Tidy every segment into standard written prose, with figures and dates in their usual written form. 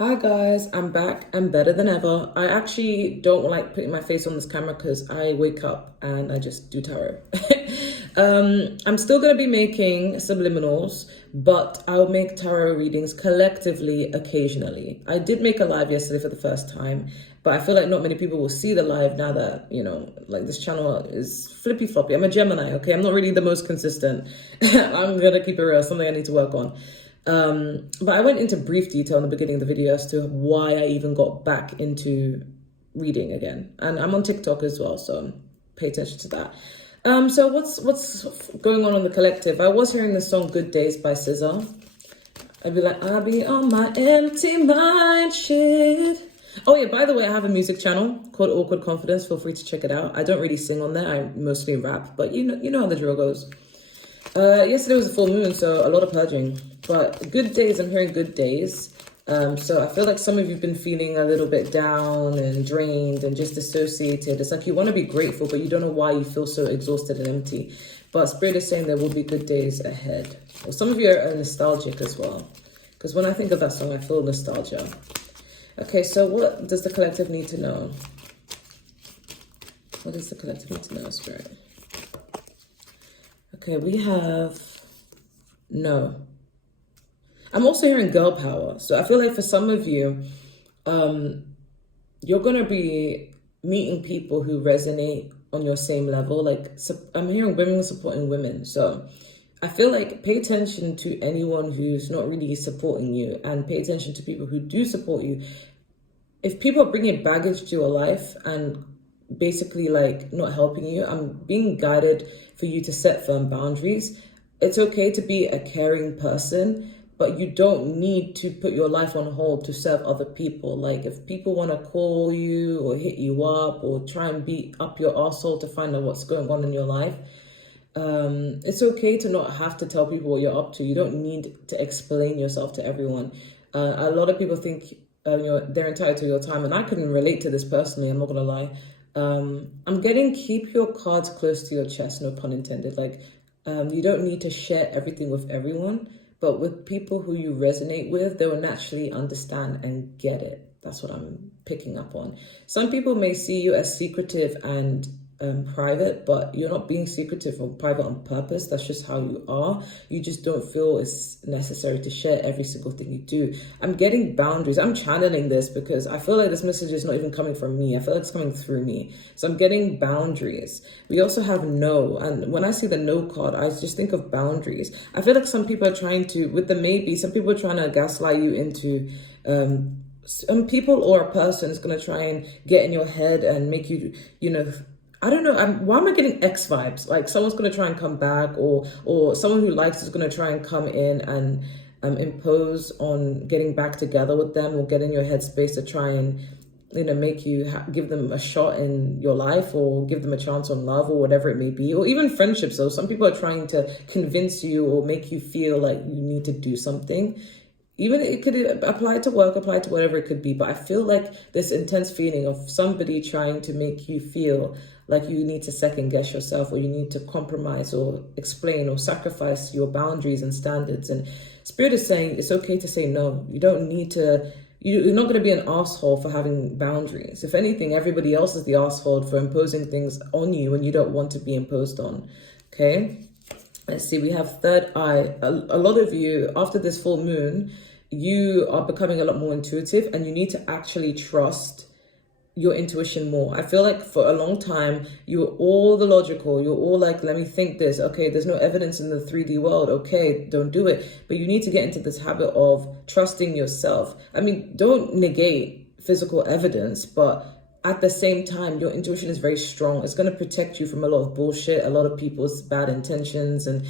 Hi guys, I'm back. I'm better than ever. I actually don't like putting my face on this camera because I wake up and I just do tarot. I'm still going to be making subliminals, but I'll make tarot readings collectively occasionally. I did make a live yesterday for the first time, but I feel like not many people will see the live now that, like this channel is flippy floppy. I'm a Gemini, okay? I'm not really the most consistent. I'm going to keep it real, something I need to work on. But I went into brief detail in the beginning of the video as to why I even got back into reading again. And I'm on TikTok as well, so pay attention to that. So what's going on the collective? I was hearing the song Good Days by SZA. I'd be like, I'll be on my empty mind shit. Oh yeah, by the way, I have a music channel called Awkward Confidence. Feel free to check it out. I don't really sing on there. I mostly rap, but you know how the drill goes. Yesterday was a full moon, so a lot of purging. But good days, I'm hearing good days. So I feel like some of you've been feeling a little bit down and drained and just dissociated. It's like you want to be grateful, but you don't know why you feel so exhausted and empty. But Spirit is saying there will be good days ahead. Well, some of you are nostalgic as well. Because when I think of that song, I feel nostalgia. Okay, so what does the collective need to know? What does the collective need to know, Spirit? Okay, we have no. I'm also hearing girl power. So I feel like for some of you, you're going to be meeting people who resonate on your same level. Like I'm hearing women supporting women. So I feel like pay attention to anyone who's not really supporting you and pay attention to people who do support you. If people are bringing baggage to your life and basically like not helping you, I'm being guided for you to set firm boundaries. It's okay to be a caring person, but you don't need to put your life on hold to serve other people. Like if people want to call you or hit you up or try and beat up your arsehole to find out what's going on in your life, it's okay to not have to tell people what you're up to. You don't need to explain yourself to everyone. A lot of people think they're entitled to your time, and I couldn't relate to this personally, I'm not gonna lie. I'm getting keep your cards close to your chest, no pun intended. Like you don't need to share everything with everyone, but with people who you resonate with, they will naturally understand and get it. That's what I'm picking up on. Some people may see you as secretive and private, but you're not being secretive or private on purpose. That's just how you are. You just don't feel it's necessary to share every single thing you do. I'm getting boundaries. I'm channeling this because I feel like this message is not even coming from me. I feel like it's coming through me. So I'm getting boundaries. We also have no. And when I see the no card, I just think of boundaries. I feel like some people are trying to, with the maybe, some people are trying to gaslight you into some people or a person is going to try and get in your head and make you, I don't know. Why am I getting X vibes? Like someone's going to try and come back or someone who likes is going to try and come in and impose on getting back together with them or get in your headspace to try and, make you give them a shot in your life or give them a chance on love or whatever it may be, or even friendships. So some people are trying to convince you or make you feel like you need to do something. Even it could apply to work, apply to whatever it could be. But I feel like this intense feeling of somebody trying to make you feel like you need to second guess yourself or you need to compromise or explain or sacrifice your boundaries and standards. And Spirit is saying it's okay to say no. You don't need to, you're not going to be an asshole for having boundaries. If anything, everybody else is the asshole for imposing things on you when you don't want to be imposed on. Okay? Let's see, we have third eye. A lot of you, after this full moon, you are becoming a lot more intuitive and you need to actually trust your intuition more. I feel like for a long time, you were all the logical. You're all like, let me think this. Okay, there's no evidence in the 3D world. Okay, don't do it. But you need to get into this habit of trusting yourself. I mean, don't negate physical evidence, but at the same time, your intuition is very strong. It's going to protect you from a lot of bullshit, a lot of people's bad intentions. And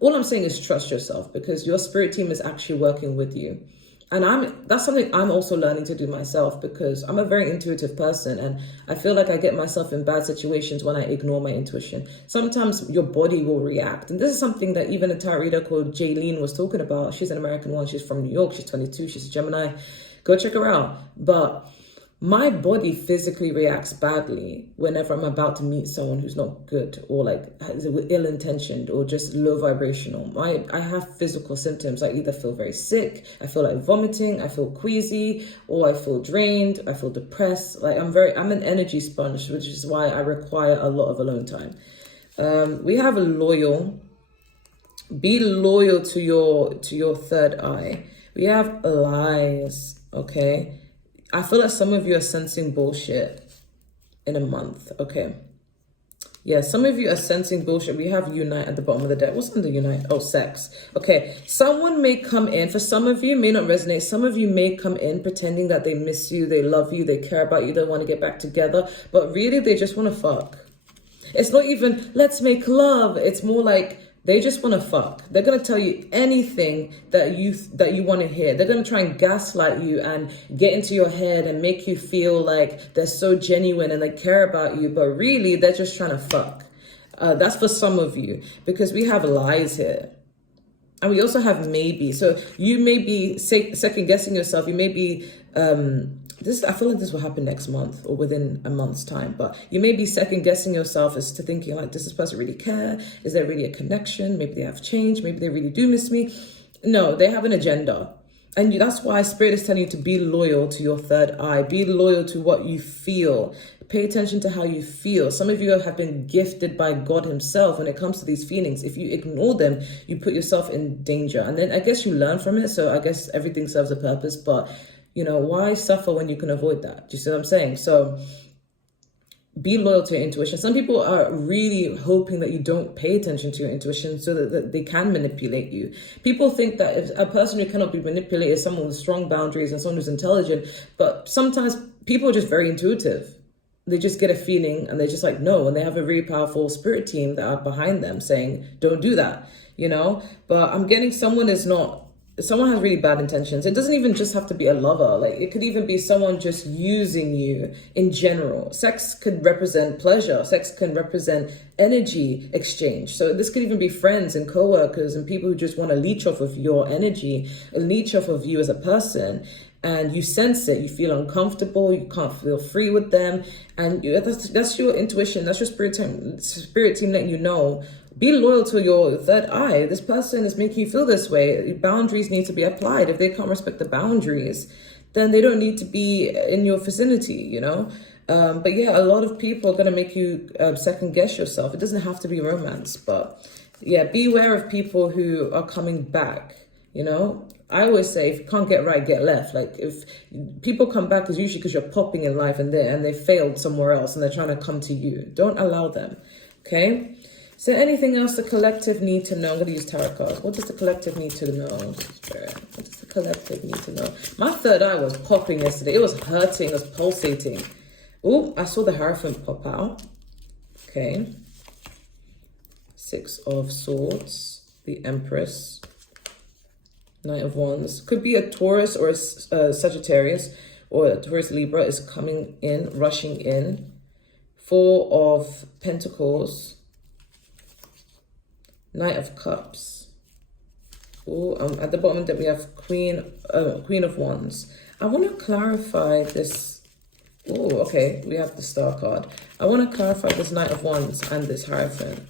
all I'm saying is trust yourself because your spirit team is actually working with you. And that's something I'm also learning to do myself because I'm a very intuitive person and I feel like I get myself in bad situations when I ignore my intuition. Sometimes your body will react. And this is something that even a tarot reader called Jaylene was talking about. She's an American one. She's from New York. She's 22. She's a Gemini. Go check her out. But my body physically reacts badly whenever I'm about to meet someone who's not good or like ill-intentioned or just low vibrational. I have physical symptoms. I either feel very sick, I feel like vomiting, I feel queasy, or I feel drained, I feel depressed. Like I'm an energy sponge, which is why I require a lot of alone time. We have a loyal. Be loyal to your third eye. We have lies, okay? I feel like some of you are sensing bullshit in a month, okay? Yeah, some of you are sensing bullshit. We have unite at the bottom of the deck. What's under unite? Oh, sex. Okay, someone may come in. For some of you, may not resonate. Some of you may come in pretending that they miss you, they love you, they care about you, they want to get back together. But really, they just want to fuck. It's not even, let's make love. It's more like, they just want to fuck. They're going to tell you anything that you want to hear. They're going to try and gaslight you and get into your head and make you feel like they're so genuine and they care about you. But really, they're just trying to fuck. That's for some of you, because we have lies here. And we also have maybe. So you may be second guessing yourself. You may be... I feel like this will happen next month or within a month's time, but you may be second guessing yourself as to thinking like, does this person really care? Is there really a connection? Maybe they have changed. Maybe they really do miss me. No, they have an agenda. And that's why Spirit is telling you to be loyal to your third eye. Be loyal to what you feel. Pay attention to how you feel. Some of you have been gifted by God himself when it comes to these feelings. If you ignore them, you put yourself in danger. And then I guess you learn from it. So I guess everything serves a purpose, but why suffer when you can avoid that? Do you see what I'm saying? So be loyal to your intuition. Some people are really hoping that you don't pay attention to your intuition so that they can manipulate you. People think that if a person who cannot be manipulated is someone with strong boundaries and someone who's intelligent, but sometimes people are just very intuitive. They just get a feeling and they're just like, no, and they have a really powerful spirit team that are behind them saying, don't do that, But I'm getting someone has really bad intentions. It doesn't even just have to be a lover. Like, it could even be someone just using you in general. Sex could represent pleasure. Sex can represent energy exchange. So this could even be friends and co-workers and people who just want to leech off of your energy, leech off of you as a person. And you sense it. You feel uncomfortable. You can't feel free with them. And that's your intuition. That's your spirit team letting you know. Be loyal to your third eye. This person is making you feel this way. Boundaries need to be applied. If they can't respect the boundaries, then they don't need to be in your vicinity, But yeah, a lot of people are going to make you second guess yourself. It doesn't have to be romance, but yeah, beware of people who are coming back, I always say, if you can't get right, get left. Like, if people come back, it's usually because you're popping in life and they failed somewhere else and they're trying to come to you. Don't allow them, okay? Is there anything else the collective need to know? I'm going to use tarot cards. What does the collective need to know? Spirit, what does the collective need to know? My third eye was popping yesterday. It was hurting. It was pulsating. Oh, I saw the Hierophant pop out. Okay. Six of Swords. The Empress. Knight of Wands. Could be a Taurus or a Sagittarius or a Taurus Libra is coming in, rushing in. Four of Pentacles. Knight of Cups. Oh, at the bottom that we have Queen of Wands. I want to clarify this. Oh, okay. We have the Star card. I want to clarify this Knight of Wands and this Hierophant.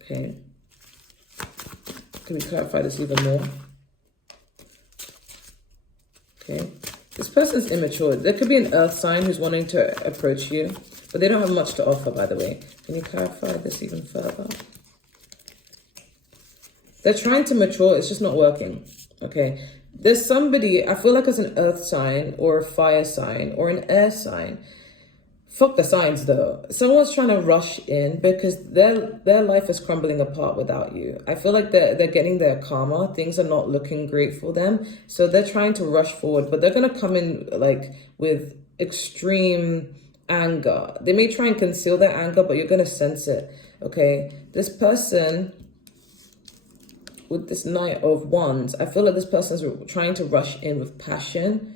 Okay. Can we clarify this even more? Okay. This person's immature. There could be an earth sign who's wanting to approach you, but they don't have much to offer, by the way. Can you clarify this even further? They're trying to mature. It's just not working. Okay. There's somebody, I feel like it's an earth sign or a fire sign or an air sign. Fuck the signs though. Someone's trying to rush in because their life is crumbling apart without you. I feel like they're getting their karma. Things are not looking great for them. So they're trying to rush forward, but they're going to come in like with extreme anger. They may try and conceal their anger, but you're going to sense it. Okay. This person with this Knight of Wands, I feel like this person's trying to rush in with passion.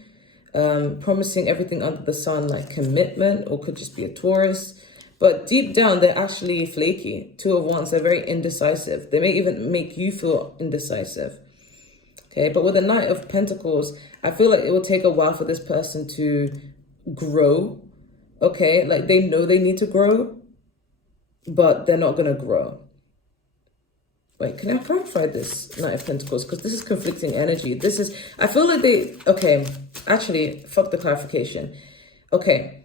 Promising everything under the sun, like commitment, or could just be a Taurus. But deep down, they're actually flaky. Two of Wands, they're very indecisive. They may even make you feel indecisive. Okay, but with the Knight of Pentacles, I feel like it will take a while for this person to grow. Okay, like they know they need to grow, but they're not going to grow. Wait, can I clarify this Knight of Pentacles? Because this is conflicting energy. I feel like okay, actually, fuck the clarification. Okay,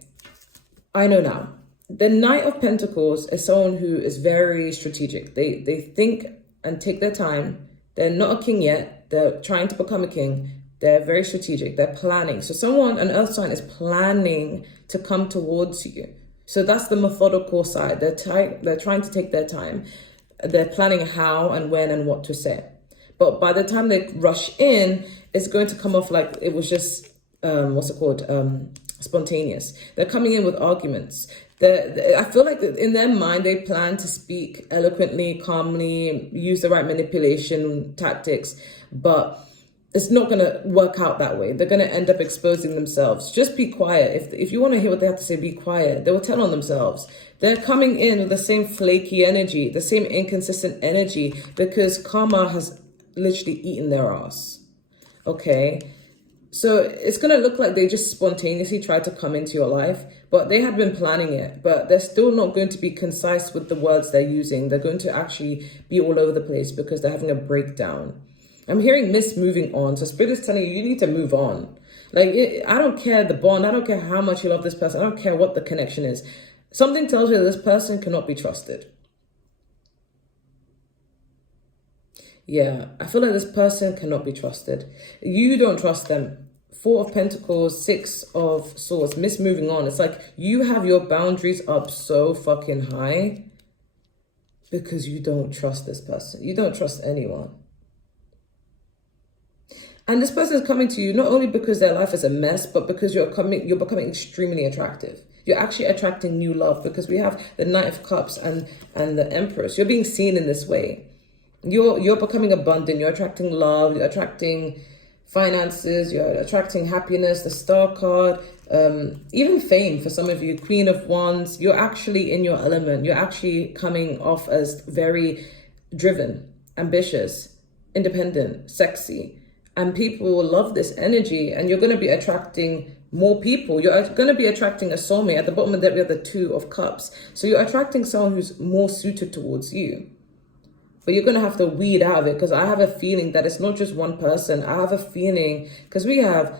I know now. The Knight of Pentacles is someone who is very strategic. They think and take their time. They're not a king yet. They're trying to become a king. They're very strategic. They're planning. So an earth sign is planning to come towards you. So that's the methodical side. They're trying to take their time. They're planning how and when and what to say. But by the time they rush in, it's going to come off like it was just, spontaneous. They're coming in with arguments. I feel like in their mind, they plan to speak eloquently, calmly, use the right manipulation tactics, but it's not going to work out that way. They're going to end up exposing themselves. Just be quiet. If you want to hear what they have to say, be quiet. They will tell on themselves. They're coming in with the same flaky energy, the same inconsistent energy, because karma has literally eaten their ass. Okay? So it's going to look like they just spontaneously tried to come into your life, but they had been planning it, but they're still not going to be concise with the words they're using. They're going to actually be all over the place because they're having a breakdown. I'm hearing Miss moving on. So Spirit is telling you need to move on. Like, I don't care the bond. I don't care how much you love this person. I don't care what the connection is. Something tells you that this person cannot be trusted. Yeah, I feel like this person cannot be trusted. You don't trust them. Four of Pentacles, Six of Swords, Miss moving on. It's like you have your boundaries up so fucking high because you don't trust this person. You don't trust anyone. And this person is coming to you not only because their life is a mess, but because you're becoming extremely attractive. You're actually attracting new love because we have the Knight of Cups and the Empress. You're being seen in this way. You're becoming abundant. You're attracting love. You're attracting finances. You're attracting happiness. The Star card, even fame for some of you. Queen of Wands. You're actually in your element. You're actually coming off as very driven, ambitious, independent, sexy. And people will love this energy, and you're going to be attracting more people. You're going to be attracting a soulmate. At the bottom of that, we have the Two of Cups. So you're attracting someone who's more suited towards you. But you're going to have to weed out of it, because I have a feeling that it's not just one person. I have a feeling, because we have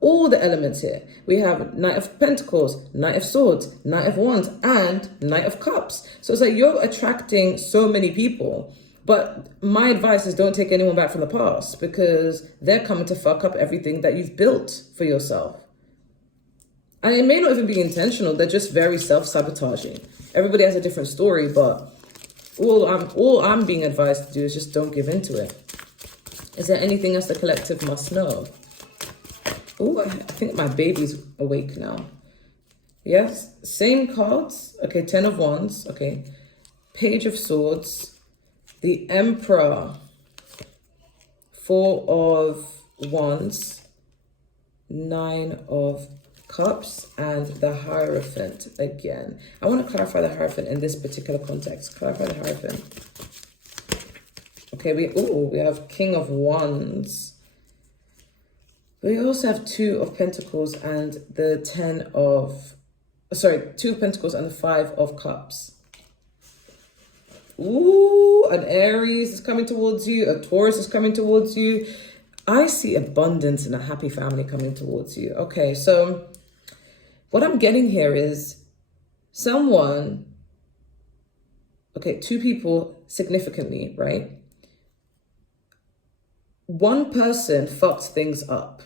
all the elements here. We have Knight of Pentacles, Knight of Swords, Knight of Wands, and Knight of Cups. So it's like you're attracting so many people. But my advice is don't take anyone back from the past, because they're coming to fuck up everything that you've built for yourself. And it may not even be intentional. They're just very self-sabotaging. Everybody has a different story, but all I'm being advised to do is just don't give into it. Is there anything else the collective must know? Oh, I think my baby's awake now. Yes, same cards. Okay, Ten of Wands. Okay, Page of Swords. The Emperor, Four of Wands, Nine of Cups, and the Hierophant again. I want to clarify the Hierophant in this particular context. Clarify the Hierophant. Okay, we have King of Wands. We also have Two of Pentacles and the Two of Pentacles and the Five of Cups. Ooh, an Aries is coming towards you. A Taurus is coming towards you. I see abundance and a happy family coming towards you. Okay, so what I'm getting here is two people significantly, right? One person fucked things up.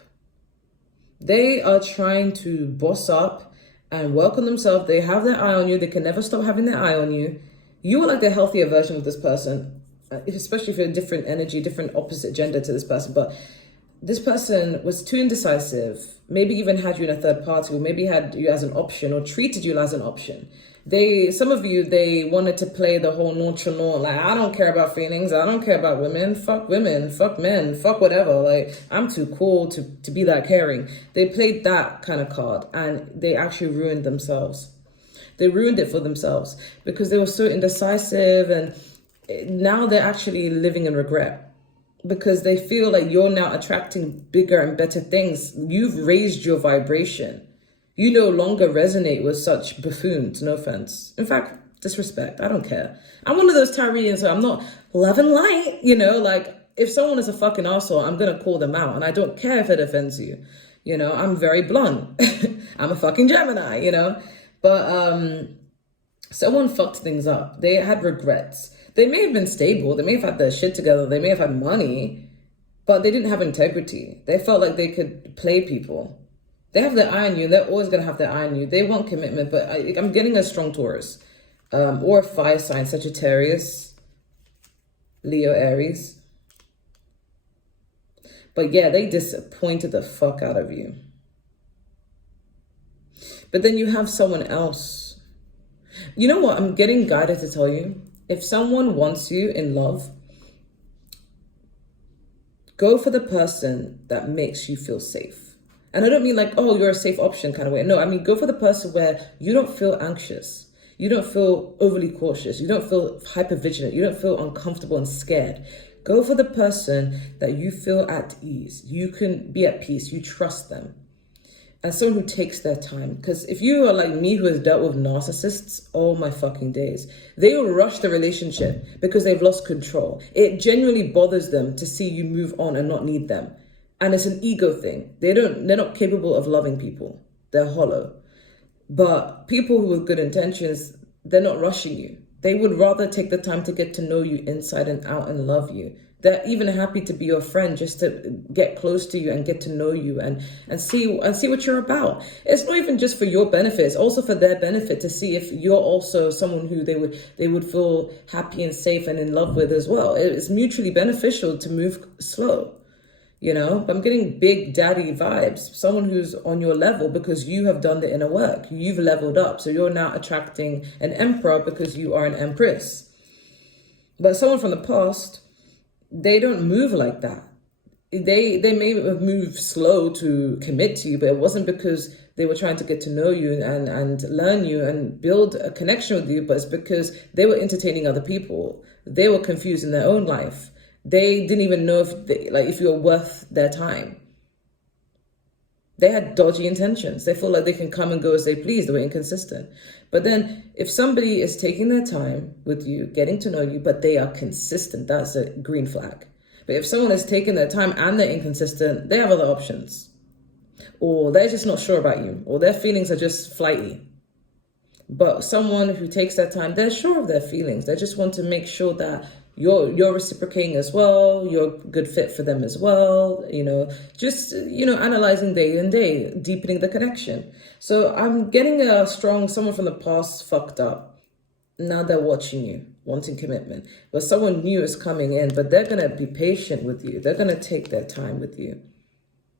They are trying to boss up and work on themselves. They have their eye on you. They can never stop having their eye on you. You are like the healthier version of this person, especially if you're a different energy, different opposite gender to this person. But this person was too indecisive, maybe even had you in a third party, or maybe had you as an option or treated you as an option. Some of you, they wanted to play the whole nonchalant, like, I don't care about feelings. I don't care about women, fuck men, fuck whatever. Like, I'm too cool to be that caring. They played that kind of card, and they actually ruined themselves. They ruined it for themselves because they were so indecisive, and now they're actually living in regret. because they feel like you're now attracting bigger and better things. You've raised your vibration. You no longer resonate with such buffoons, no offense. In fact, disrespect, I don't care. I'm one of those Tyrians, so I'm not love and light, like if someone is a fucking asshole, I'm gonna call them out, and I don't care if it offends you. I'm very blunt. I'm a fucking Gemini, But someone fucked things up. They had regrets. They may have been stable. They may have had their shit together. They may have had money, but they didn't have integrity. They felt like they could play people. They have their eye on you. They're always going to have their eye on you. They want commitment, but I'm getting a strong Taurus or a fire sign, Sagittarius, Leo, Aries. But yeah, they disappointed the fuck out of you. But then you have someone else. You know what? I'm getting guided to tell you. If someone wants you in love, go for the person that makes you feel safe. And I don't mean like, oh, you're a safe option kind of way. No, I mean, go for the person where you don't feel anxious. You don't feel overly cautious. You don't feel hypervigilant. You don't feel uncomfortable and scared. Go for the person that you feel at ease. You can be at peace. You trust them. And someone who takes their time. Because if you are like me, who has dealt with narcissists all my fucking days, they will rush the relationship because they've lost control. It genuinely bothers them to see you move on and not need them. And it's an ego thing. They're not capable of loving people. They're hollow. But people with good intentions, they're not rushing you. They would rather take the time to get to know you inside and out and love you. They're even happy to be your friend, just to get close to you and get to know you and see what you're about. It's not even just for your benefit, it's also for their benefit, to see if you're also someone who they would feel happy and safe and in love with as well. It's mutually beneficial to move slow, But I'm getting big daddy vibes, someone who's on your level because you have done the inner work. You've leveled up, so you're now attracting an emperor because you are an empress. But someone from the past, they don't move like that. They may have moved slow to commit to you, but it wasn't because they were trying to get to know you and learn you and build a connection with you, but it's because they were entertaining other people. They were confused in their own life. They didn't even know if you were worth their time. They had dodgy intentions. They feel like they can come and go as they please. They were inconsistent. But then if somebody is taking their time with you, getting to know you, but they are consistent, that's a green flag. But if someone is taking their time and they're inconsistent, they have other options. Or they're just not sure about you. Or their feelings are just flighty. But someone who takes their time, they're sure of their feelings. They just want to make sure that you're reciprocating as well, you're a good fit for them as well, analyzing day and day, deepening the connection. So I'm getting a strong someone from the past fucked up. Now they're watching you, wanting commitment. But someone new is coming in, but they're going to be patient with you. They're going to take their time with you.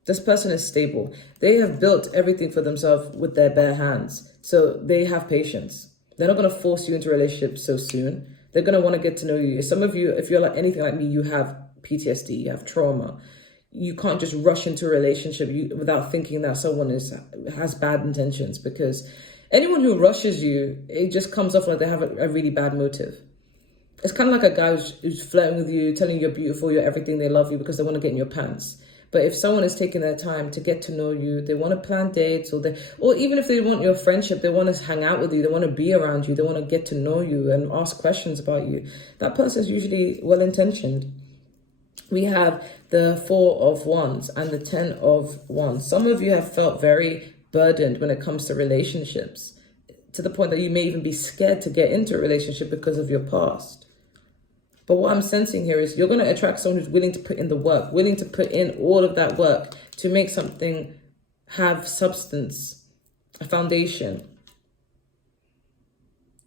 This person is stable. They have built everything for themselves with their bare hands. So they have patience. They're not going to force you into a relationship so soon. They're going to want to get to know you. Some of you, if you're like anything like me, you have PTSD, you have trauma. You can't just rush into a relationship without thinking that someone has bad intentions, because anyone who rushes you, it just comes off like they have a really bad motive. It's kind of like a guy who's flirting with you, telling you you're beautiful, you're everything, they love you because they want to get in your pants. But if someone is taking their time to get to know you, they want to plan dates, or even if they want your friendship, they want to hang out with you, they want to be around you, they want to get to know you and ask questions about you, that person is usually well-intentioned. We have the 4 of Wands and the 10 of Wands. Some of you have felt very burdened when it comes to relationships, to the point that you may even be scared to get into a relationship because of your past. But what I'm sensing here is you're going to attract someone who's willing to put in the work, willing to put in all of that work to make something have substance, a foundation.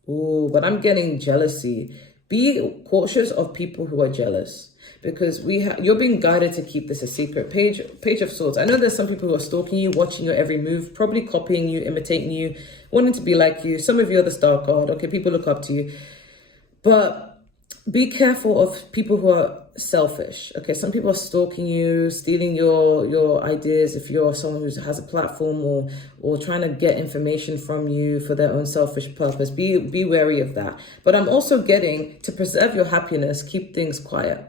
Ooh, but I'm getting jealousy. Be cautious of people who are jealous, because you're being guided to keep this a secret. Page of Swords. I know there's some people who are stalking you, watching your every move, probably copying you, imitating you, wanting to be like you. Some of you are the star card. Okay, people look up to you. But be careful of people who are selfish. Okay, some people are stalking you, stealing your ideas if you're someone who has a platform, or trying to get information from you for their own selfish purpose. Be wary of that. But I'm also getting, to preserve your happiness, keep things quiet.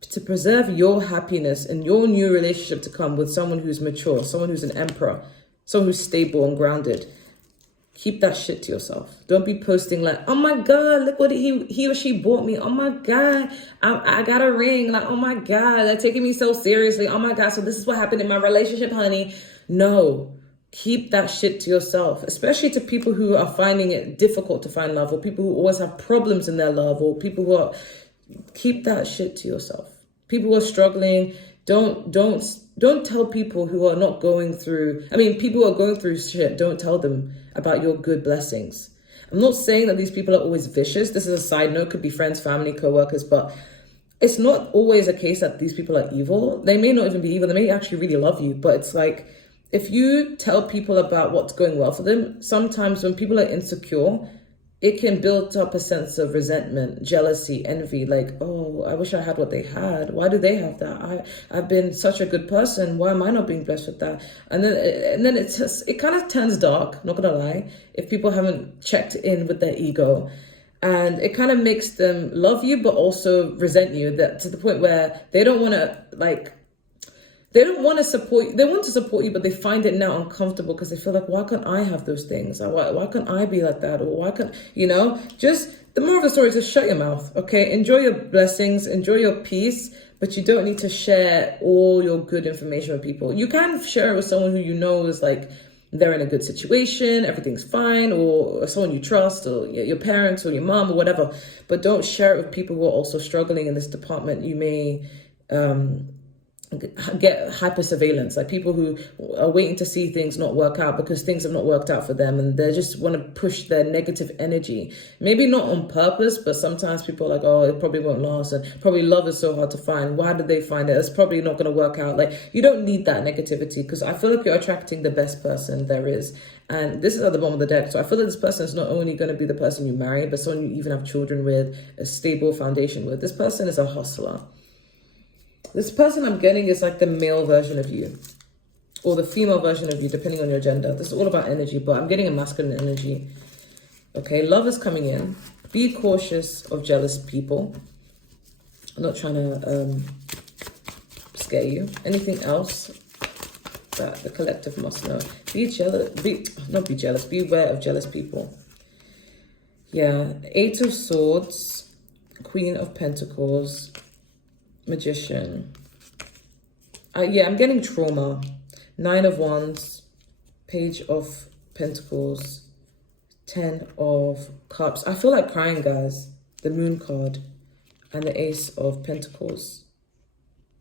to preserve your happiness and your new relationship to come with someone who's mature, someone who's an emperor, someone who's stable and grounded. Keep that shit to yourself. Don't be posting like, oh my God, look what he or she bought me. Oh my God, I got a ring. Like, oh my God, they're taking me so seriously. Oh my God, so this is what happened in my relationship, honey. No, keep that shit to yourself, especially to people who are finding it difficult to find love, or people who always have problems in their love, or people who are, keep that shit to yourself. People who are struggling, don't tell people who are not going through, people who are going through shit, don't tell them about your good blessings. I'm not saying that these people are always vicious. This is a side note, could be friends, family, co-workers, but it's not always a case that these people are evil. They may not even be evil. They may actually really love you, but it's like, if you tell people about what's going well for them, sometimes when people are insecure, it can build up a sense of resentment, jealousy, envy, like, oh, I wish I had what they had. Why do they have that? I've been such a good person. Why am I not being blessed with that? And then it kind of turns dark, not gonna lie, if people haven't checked in with their ego. And it kind of makes them love you, but also resent you, that to the point where they don't want to, like, they don't want to support you. They want to support you, but they find it now uncomfortable because they feel like, why can't I have those things? Why can't I be like that? Or why can't, just the moral of the story is just shut your mouth, okay? Enjoy your blessings, enjoy your peace, but you don't need to share all your good information with people. You can share it with someone who you know is like, they're in a good situation, everything's fine, or someone you trust, or your parents or your mom or whatever, but don't share it with people who are also struggling in this department. You may, get hyper surveillance, like people who are waiting to see things not work out because things have not worked out for them, and they just want to push their negative energy, maybe not on purpose, but sometimes people are like, oh, it probably won't last, and probably love is so hard to find. Why did they find it? It's probably not going to work out. Like, you don't need that negativity, because I feel like you're attracting the best person there is. And this is at the bottom of the deck. So I feel like this person is not only going to be the person you marry, but someone you even have children with, a stable foundation with. This person is a hustler. This person I'm getting is like the male version of you, or the female version of you, depending on your gender. This is all about energy, but I'm getting a masculine energy. Okay, love is coming in. Be cautious of jealous people. I'm not trying to scare you. Anything else that the collective must know? Not be jealous. Be aware of jealous people. Yeah, 8 of Swords, Queen of Pentacles, Magician. I'm getting trauma. 9 of Wands, Page of Pentacles, 10 of Cups. I feel like crying, guys. The Moon card and the Ace of Pentacles.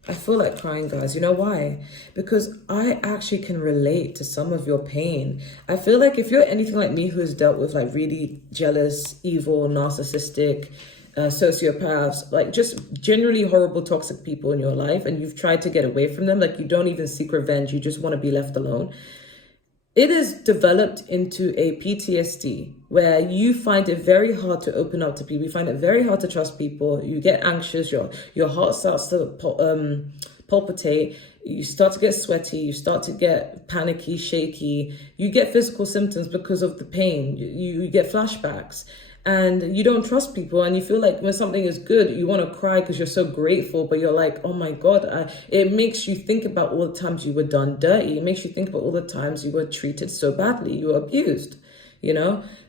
I feel like crying, guys. You know why? Because I actually can relate to some of your pain. I feel like if you're anything like me, who has dealt with like really jealous, evil, narcissistic, sociopaths, like just generally horrible, toxic people in your life, and you've tried to get away from them, like you don't even seek revenge, you just want to be left alone. It is developed into a PTSD where you find it very hard to open up to people. You find it very hard to trust people. You get anxious. Your heart starts to palpitate. You start to get sweaty. You start to get panicky, shaky. You get physical symptoms because of the pain. You get flashbacks. And you don't trust people, and you feel like when something is good, you want to cry because you're so grateful, but you're like, oh my God, it makes you think about all the times you were done dirty. It makes you think about all the times you were treated so badly, you were abused,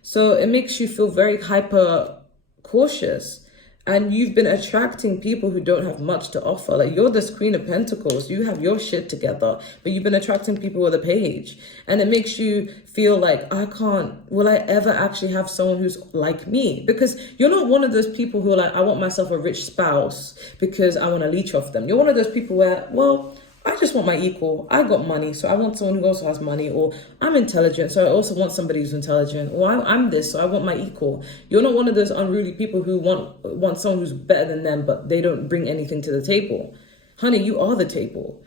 So it makes you feel very hyper cautious. And you've been attracting people who don't have much to offer. Like, you're this Queen of Pentacles. You have your shit together, but you've been attracting people with a page. And it makes you feel like, will I ever actually have someone who's like me? Because you're not one of those people who are like, I want myself a rich spouse because I want to leech off them. You're one of those people where, well, I just want my equal. I got money, so I want someone who also has money. Or I'm intelligent, so I also want somebody who's intelligent. Or I'm this, so I want my equal. You're not one of those unruly people who want someone who's better than them, but they don't bring anything to the table. Honey, you are the table,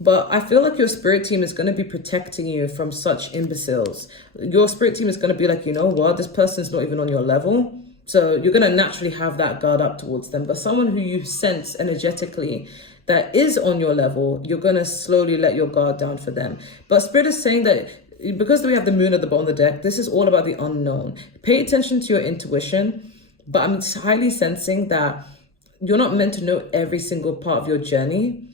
But I feel like your spirit team is going to be protecting you from such imbeciles. Your spirit team is going to be like, you know what? This person's not even on your level. So you're going to naturally have that guard up towards them. But someone who you sense energetically that is on your level, you're going to slowly let your guard down for them. But Spirit is saying that because we have the Moon at the bottom of the deck, this is all about the unknown. Pay attention to your intuition, but I'm highly sensing that you're not meant to know every single part of your journey,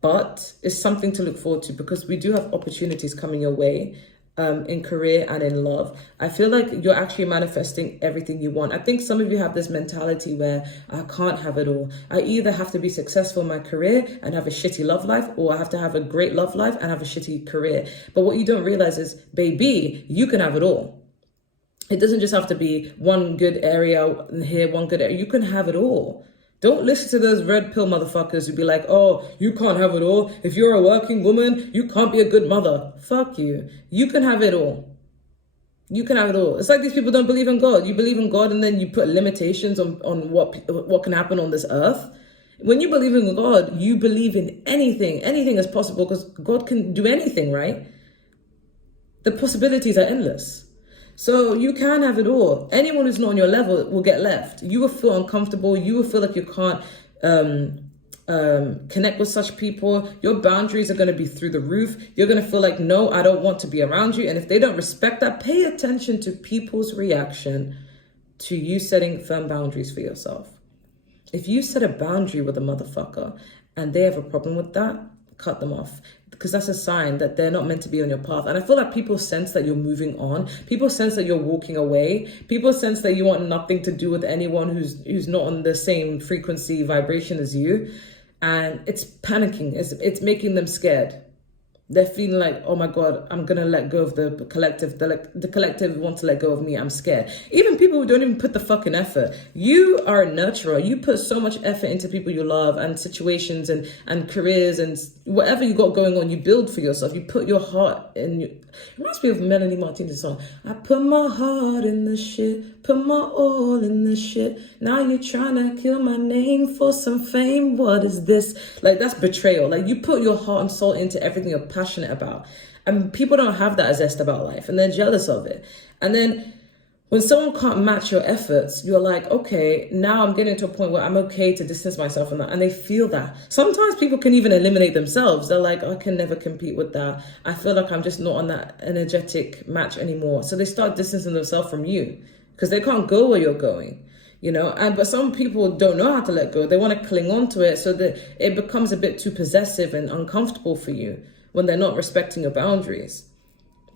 but it's something to look forward to because we do have opportunities coming your way. In career and in love. I feel like you're actually manifesting everything you want. I think some of you have this mentality where I can't have it all. I either have to be successful in my career and have a shitty love life, or I have to have a great love life and have a shitty career. But what you don't realize is, baby, you can have it all. It doesn't just have to be one good area here, one good area. You can have it all. Don't listen to those red pill motherfuckers who be like, oh, you can't have it all. If you're a working woman, you can't be a good mother. Fuck you. You can have it all. You can have it all. It's like these people don't believe in God. You believe in God and then you put limitations on what can happen on this earth. When you believe in God, you believe in anything. Anything is possible because God can do anything, right? The possibilities are endless. So you can have it all. Anyone who's not on your level will get left. You will feel uncomfortable. You will feel like you can't connect with such people. Your boundaries are going to be through the roof. You're going to feel like, no, I don't want to be around you. And if they don't respect that, pay attention to people's reaction to you setting firm boundaries for yourself. If you set a boundary with a motherfucker and they have a problem with that, cut them off. Because that's a sign that they're not meant to be on your path. And I feel like people sense that you're moving on. People sense that you're walking away. People sense that you want nothing to do with anyone who's not on the same frequency vibration as you. And it's panicking. It's making them scared. They're feeling like, oh my God, I'm going to let go of the collective. The collective wants to let go of me. I'm scared. Even people who don't even put the fucking effort. You are a nurturer. You put so much effort into people you love and situations and careers and whatever you got going on. You build for yourself. You put your heart in. It reminds me of Melanie Martinez's song. I put my heart in the shit. Put my all in the shit. Now you're trying to kill my name for some fame. What is this? Like, that's betrayal. Like, you put your heart and soul into everything you're passionate about. And people don't have that zest about life and they're jealous of it. And then when someone can't match your efforts, you're like, okay, now I'm getting to a point where I'm okay to distance myself from that. And they feel that. Sometimes people can even eliminate themselves. They're like, I can never compete with that. I feel like I'm just not on that energetic match anymore. So they start distancing themselves from you because they can't go where you're going. You know, but some people don't know how to let go. They want to cling on to it so that it becomes a bit too possessive and uncomfortable for you when they're not respecting your boundaries.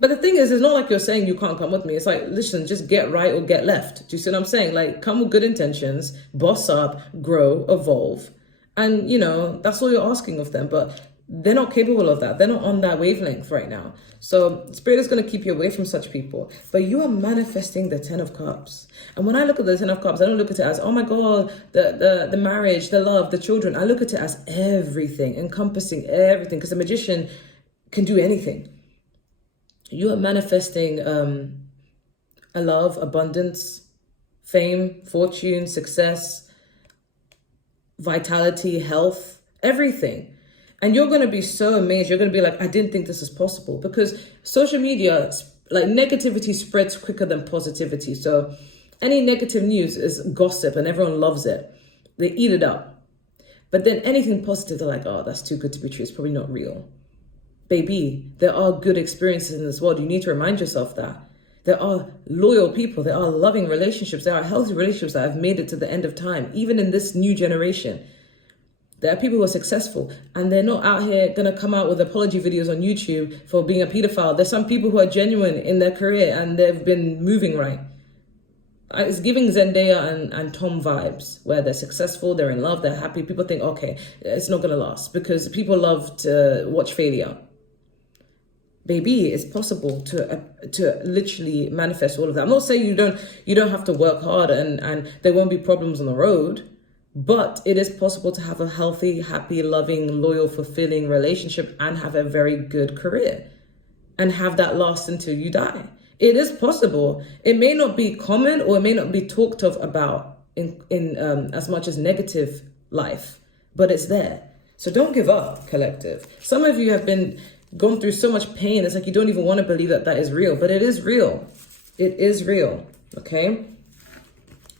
But the thing is, it's not like you're saying you can't come with me. It's like, listen, just get right or get left. Do you see what I'm saying? Like, come with good intentions, boss up, grow, evolve. And, you know, that's all you're asking of them. But they're not capable of that. They're not on that wavelength right now. So Spirit is going to keep you away from such people. But you are manifesting the 10 of Cups. And when I look at the 10 of Cups, I don't look at it as, oh my God, the marriage, the love, the children. I look at it as everything, encompassing everything. Because the magician can do anything. You are manifesting a love, abundance, fame, fortune, success, vitality, health, everything. And you're going to be so amazed. You're going to be like, I didn't think this is possible. Because social media, like, negativity spreads quicker than positivity. So any negative news is gossip and everyone loves it. They eat it up. But then anything positive, they're like, oh, that's too good to be true. It's probably not real. Baby, there are good experiences in this world. You need to remind yourself that. There are loyal people. There are loving relationships. There are healthy relationships that have made it to the end of time, even in this new generation. There are people who are successful and they're not out here going to come out with apology videos on YouTube for being a pedophile. There's some people who are genuine in their career and they've been moving right. It's giving Zendaya and Tom vibes where they're successful, they're in love, they're happy. People think, okay, it's not going to last because people love to watch failure. Baby, it's possible to literally manifest all of that. I'm not saying you don't have to work hard and there won't be problems on the road, but it is possible to have a healthy, happy, loving, loyal, fulfilling relationship and have a very good career and have that last until you die. It is possible. It may not be common or it may not be talked of about in as much as negative life, but it's there. So don't give up, collective. Some of you have been gone through so much pain. It's like you don't even want to believe that is real, but it is real. It is real. Okay.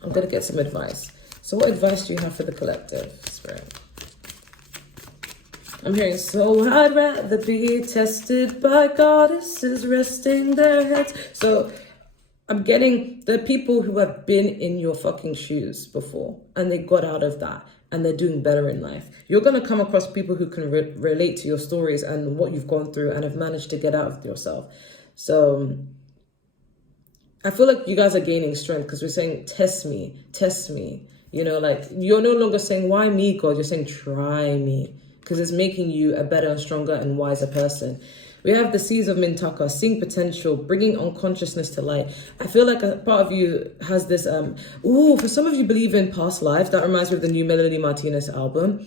I'm going to get some advice. So what advice do you have for the collective, Spirit? I'm hearing, so I'd rather be tested by goddesses resting their heads. So I'm getting the people who have been in your fucking shoes before and they got out of that and they're doing better in life. You're going to come across people who can relate to your stories and what you've gone through and have managed to get out of yourself. So I feel like you guys are gaining strength because we're saying, test me, test me. You know, like you're no longer saying, why me, God? You're saying, try me, because it's making you a better and stronger and wiser person. We have the Seeds of Mintaka, seeing potential, bringing unconsciousness to light. I feel like a part of you has this, for some of you believe in past lives. That reminds me of the new Melody Martinez album.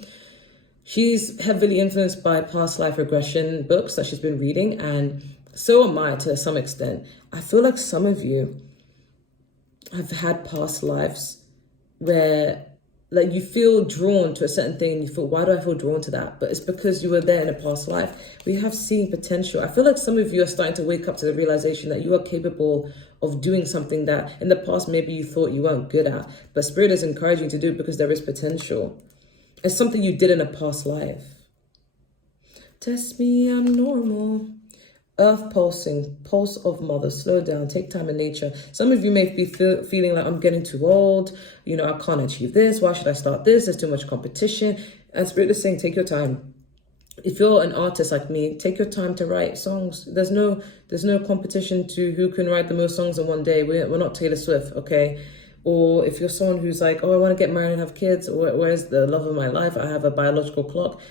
She's heavily influenced by past life regression books that she's been reading, and so am I to some extent. I feel like some of you have had past lives where like you feel drawn to a certain thing and you feel, why do I feel drawn to that? But it's because you were there in a past life. We have seen potential. I feel like some of you are starting to wake up to the realization that you are capable of doing something that in the past maybe you thought you weren't good at, but Spirit is encouraging you to do it because there is potential. It's something you did in a past life. Test me, I'm normal. Earth pulsing, pulse of mother, slow down, take time in nature. Some of you may be feeling like I'm getting too old, you know, I can't achieve this, why should I start this, there's too much competition. And Spirit is saying, take your time. If you're an artist like me, take your time to write songs. There's no competition to who can write the most songs in one day. We're not Taylor Swift, okay? Or if you're someone who's like, oh, I want to get married and have kids, where's the love of my life? I have a biological clock.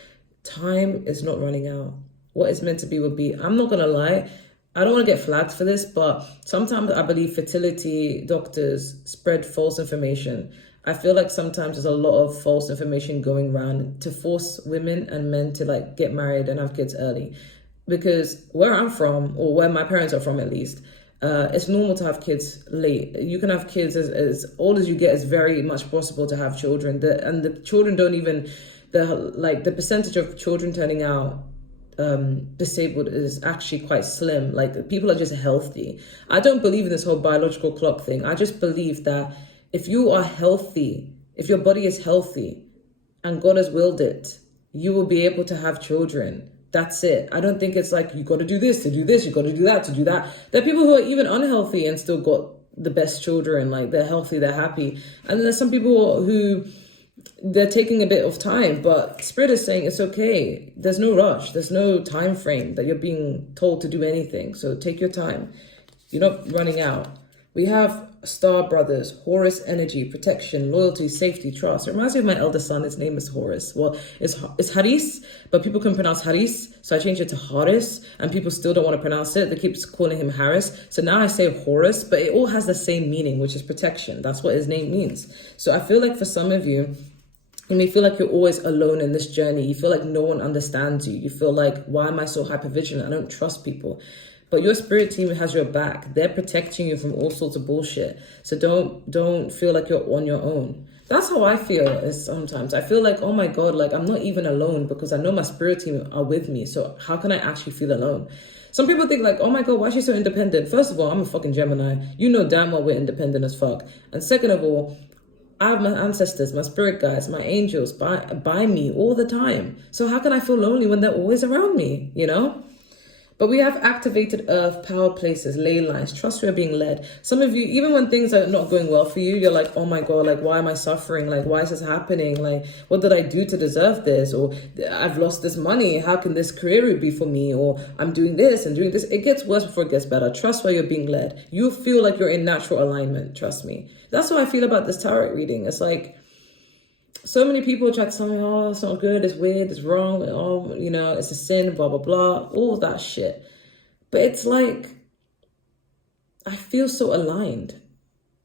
Time is not running out. What is meant to be will be. I'm not going to lie. I don't want to get flagged for this, but sometimes I believe fertility doctors spread false information. I feel like sometimes there's a lot of false information going around to force women and men to like get married and have kids early. Because where I'm from, or where my parents are from at least, it's normal to have kids late. You can have kids as old as you get. It's very much possible to have children. And the children don't even, the percentage of children turning out disabled is actually quite slim. Like people are just healthy. I don't believe in this whole biological clock thing. I just believe that if you are healthy, if your body is healthy and God has willed it, you will be able to have children. That's it. I don't think it's like you got to do this to do this, you got to do that to do that. There are people who are even unhealthy and still got the best children. Like they're healthy, they're happy. And there's some people who they're taking a bit of time, but Spirit is saying it's okay. There's no rush. There's no time frame that you're being told to do anything. So take your time. You're not running out. We have Star Brothers, Horus energy, protection, loyalty, safety, trust. It reminds me of my eldest son. His name is Horus. Well, it's Haris, but people can pronounce Haris. So I changed it to Haris, and people still don't want to pronounce it. They keep calling him Harris. So now I say Horus, but it all has the same meaning, which is protection. That's what his name means. So I feel like for some of you, you may feel like you're always alone in this journey. You feel like no one understands you. You feel like, why am I so hypervigilant? I don't trust people. But your spirit team has your back. They're protecting you from all sorts of bullshit. So don't feel like you're on your own. That's how I feel sometimes. I feel like, oh my God, like I'm not even alone because I know my spirit team are with me. So how can I actually feel alone? Some people think like, oh my God, why is she so independent? First of all, I'm a fucking Gemini. You know damn well we're independent as fuck. And second of all, I have my ancestors, my spirit guides, my angels by me all the time. So how can I feel lonely when they're always around me, you know? But we have activated earth, power places, ley lines, trust we are being led. Some of you, even when things are not going well for you, you're like, oh my God, like, why am I suffering? Like, why is this happening? Like, what did I do to deserve this? Or I've lost this money. How can this career be for me? Or I'm doing this and doing this. It gets worse before it gets better. Trust where you're being led. You feel like you're in natural alignment. Trust me. That's how I feel about this tarot reading. It's like, so many people try to tell me, oh, it's not good, it's weird, it's wrong, oh, you know, it's a sin, blah, blah, blah, all that shit. But it's like, I feel so aligned.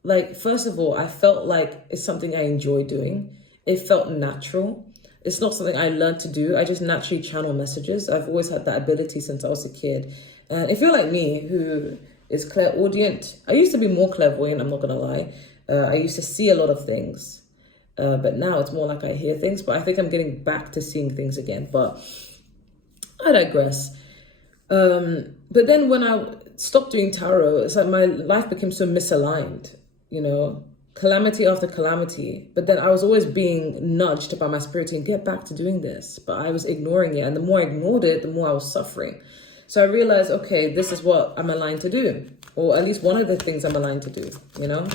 Like, first of all, I felt like it's something I enjoy doing. It felt natural. It's not something I learned to do. I just naturally channel messages. I've always had that ability since I was a kid. And if you're like me, who is clairaudient, I used to be more clairvoyant, I'm not going to lie. I used to see a lot of things. But now it's more like I hear things, but I think I'm getting back to seeing things again. But I digress. But then when I stopped doing tarot, it's like my life became so misaligned, you know, calamity after calamity. But then I was always being nudged by my spirit to get back to doing this. But I was ignoring it. And the more I ignored it, the more I was suffering. So I realized, okay, this is what I'm aligned to do. Or at least one of the things I'm aligned to do, you know.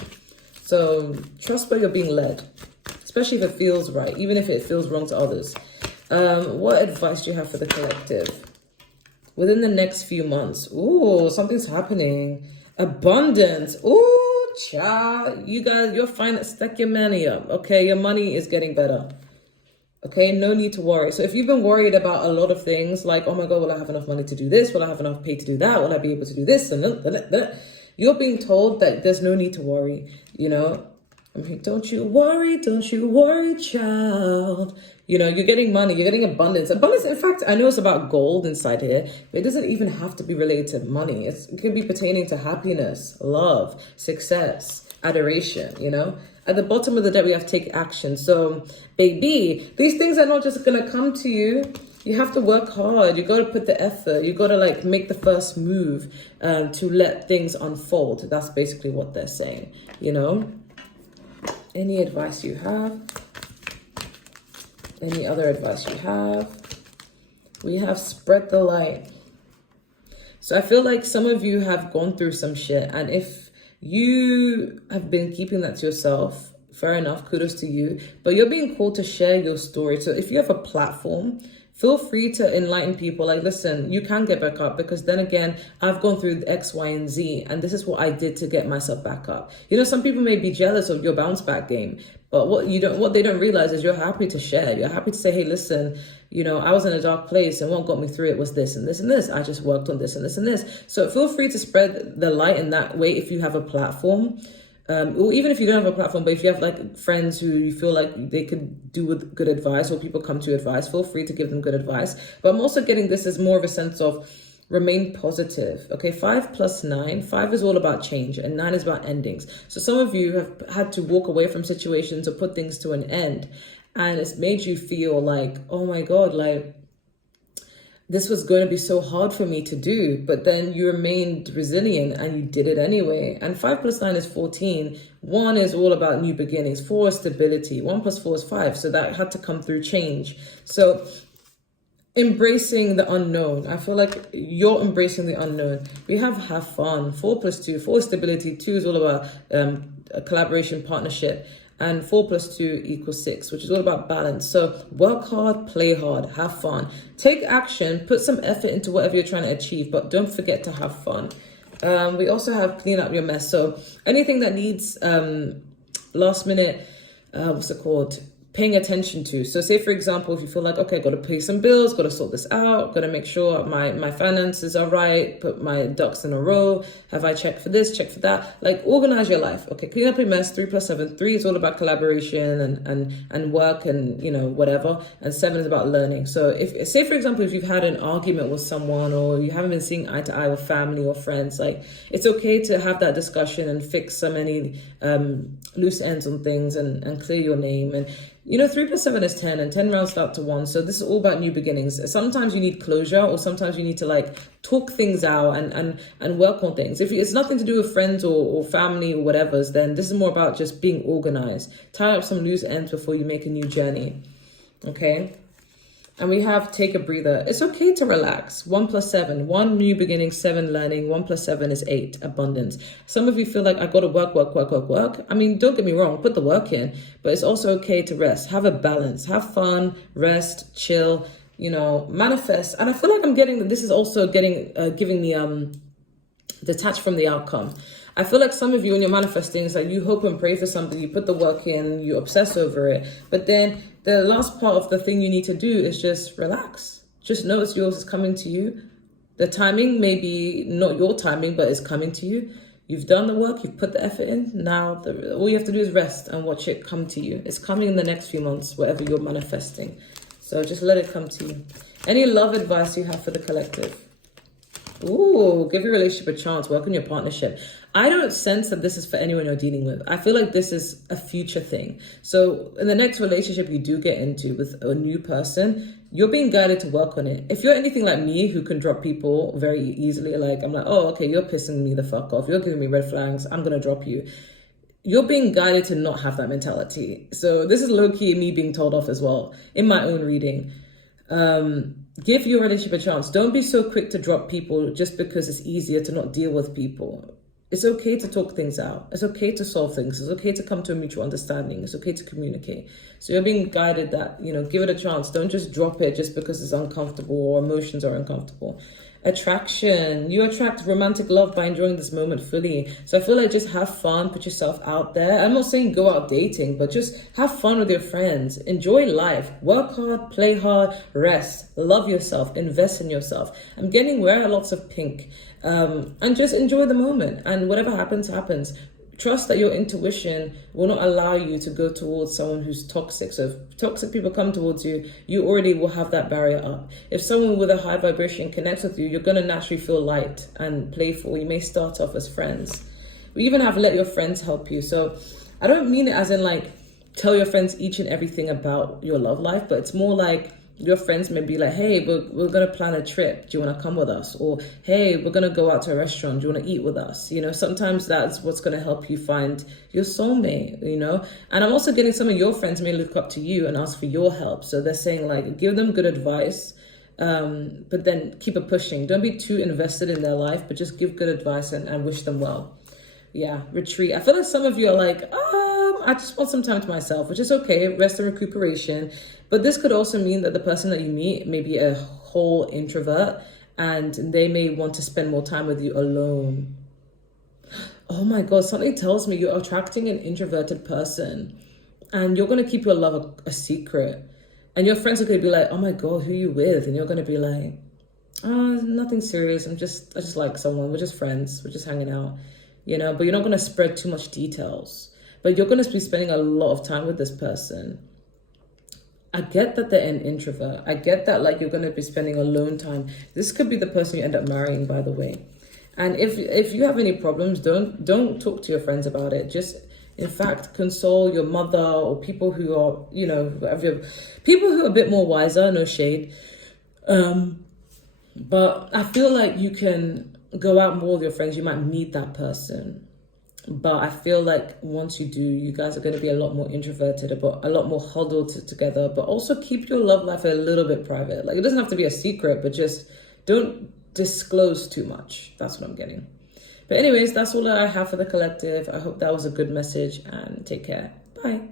So trust where you're being led. especially if it feels right, even if it feels wrong to others. What advice do you have for the collective? Within the next few months, ooh, something's happening. Abundance, ooh, child. You guys, you're fine. Stack your money up, okay? Your money is getting better. Okay, no need to worry. So if you've been worried about a lot of things, like, oh my God, will I have enough money to do this? Will I have enough pay to do that? Will I be able to do this? And that. You're being told that there's no need to worry, you know? I mean, don't you worry, child. You know, you're getting money, you're getting abundance. Abundance, in fact, I know it's about gold inside here, but it doesn't even have to be related to money. It can be pertaining to happiness, love, success, adoration, you know? At the bottom of the deck, we have take action. So, baby, these things are not just going to come to you. You have to work hard. You got to put the effort. You got to like make the first move to let things unfold. That's basically what they're saying, you know? Any advice you have? Any other advice you have? We have spread the light. So I feel like some of you have gone through some shit. And if you have been keeping that to yourself, fair enough, kudos to you. But you're being called to share your story. So if you have a platform, feel free to enlighten people. Like, listen, you can get back up, because then again, I've gone through X, Y, and Z, and this is what I did to get myself back up. You know, some people may be jealous of your bounce back game, but what they don't realize is you're happy to share. You're happy to say, hey, listen, you know, I was in a dark place, and what got me through it was this and this and this. I just worked on this and this and this. So feel free to spread the light in that way if you have a platform. Or even if you don't have a platform, but if you have like friends who you feel like they could do with good advice, or people come to advice, feel free to give them good advice. But I'm also getting this as more of a sense of remain positive. Okay, 5 plus 9. 5 is all about change, and 9 is about endings. So some of you have had to walk away from situations or put things to an end, and it's made you feel like, oh my God, like, this was going to be so hard for me to do, but then you remained resilient and you did it anyway. And 5 plus 9 is 14. 1 is all about new beginnings. 4 is stability. 1 plus 4 is 5. So that had to come through change. So embracing the unknown. I feel like you're embracing the unknown. We have fun. 4 plus 2. 4 is stability. 2 is all about a collaboration, partnership. And 4 plus 2 equals 6, which is all about balance. So work hard, play hard, have fun. Take action, put some effort into whatever you're trying to achieve, but don't forget to have fun. We also have clean up your mess. So anything that needs last minute, paying attention to. So say, for example, if you feel like, okay, got to pay some bills, got to sort this out, got to make sure my finances are right, put my ducks in a row. Have I checked for this, check for that? Like, organize your life. Okay, clean up your mess. 3 plus 7. 3 is all about collaboration and work and, you know, whatever. And 7 is about learning. So if, say, for example, if you've had an argument with someone, or you haven't been seeing eye to eye with family or friends, like, it's okay to have that discussion and fix so many loose ends on things and clear your name. And you know, 3 plus 7 is 10, and 10 rounds start to 1. So this is all about new beginnings. Sometimes you need closure, or sometimes you need to like talk things out and work on things. If it's nothing to do with friends or family or whatever's, then this is more about just being organized. Tie up some loose ends before you make a new journey. Okay. And we have take a breather. It's okay to relax. 1 plus 7. 1 new beginning, 7 learning. 1 plus 7 is 8 abundance. Some of you feel like I got to work. I mean, don't get me wrong, put the work in, but it's also okay to rest. Have a balance. Have fun, rest, chill, you know, manifest. And I feel like I'm getting that this is also giving me detached from the outcome. I feel like some of you, when you're manifesting, it's like you hope and pray for something, you put the work in, you obsess over it. But then the last part of the thing you need to do is just relax. Just know it's yours, it's coming to you. The timing may be not your timing, but it's coming to you. You've done the work, you've put the effort in. Now, all you have to do is rest and watch it come to you. It's coming in the next few months, whatever you're manifesting. So just let it come to you. Any love advice you have for the collective? Ooh, give your relationship a chance. Work on your partnership. I don't sense that this is for anyone you're dealing with. I feel like this is a future thing. So in the next relationship you do get into with a new person, you're being guided to work on it. If you're anything like me, who can drop people very easily, like I'm like, oh, okay, you're pissing me the fuck off. You're giving me red flags. I'm going to drop you. You're being guided to not have that mentality. So this is low-key me being told off as well in my own reading. Give your relationship a chance. Don't be so quick to drop people just because it's easier to not deal with people. It's okay to talk things out. It's okay to solve things. It's okay to come to a mutual understanding. It's okay to communicate. So you're being guided that, give it a chance. Don't just drop it just because it's uncomfortable or emotions are uncomfortable. Attraction. You attract romantic love by enjoying this moment fully. So I feel like just have fun, put yourself out there. I'm not saying go out dating, but just have fun with your friends. Enjoy life. Work hard, play hard, rest. Love yourself. Invest in yourself. I'm getting wear lots of pink. And just enjoy the moment. And whatever happens, happens. Trust that your intuition will not allow you to go towards someone who's toxic. So if toxic people come towards you, you already will have that barrier up. If someone with a high vibration connects with you, you're going to naturally feel light and playful. You may start off as friends. We even have let your friends help you. So I don't mean it as in like tell your friends each and everything about your love life, but it's more like your friends may be like, hey, we're going to plan a trip. Do you want to come with us? Or, hey, we're going to go out to a restaurant. Do you want to eat with us? Sometimes that's what's going to help you find your soulmate, And I'm also getting some of your friends may look up to you and ask for your help. So they're saying like, give them good advice, but then keep it pushing. Don't be too invested in their life, but just give good advice and wish them well. Yeah, retreat. I feel like some of you are like, I just want some time to myself, which is okay, rest and recuperation. But this could also mean that the person that you meet may be a whole introvert and they may want to spend more time with you alone. Oh my God, something tells me you're attracting an introverted person and you're going to keep your love a secret. And your friends are going to be like, oh my God, who are you with? And you're going to be like, nothing serious. I just like someone. We're just friends. We're just hanging out, but you're not going to spread too much details. But you're going to be spending a lot of time with this person. I get that they're an introvert. I get that like you're going to be spending alone time. This could be the person you end up marrying, by the way. And if you have any problems, don't talk to your friends about it. Just, in fact, console your mother or people who are, people who are a bit more wiser, no shade. But I feel like you can go out more with your friends. You might meet that person. But I feel like once you do, you guys are going to be a lot more introverted, but a lot more huddled together. But also keep your love life a little bit private. Like, it doesn't have to be a secret, but just don't disclose too much. That's what I'm getting. But anyways, that's all that I have for the collective. I hope that was a good message and take care. Bye.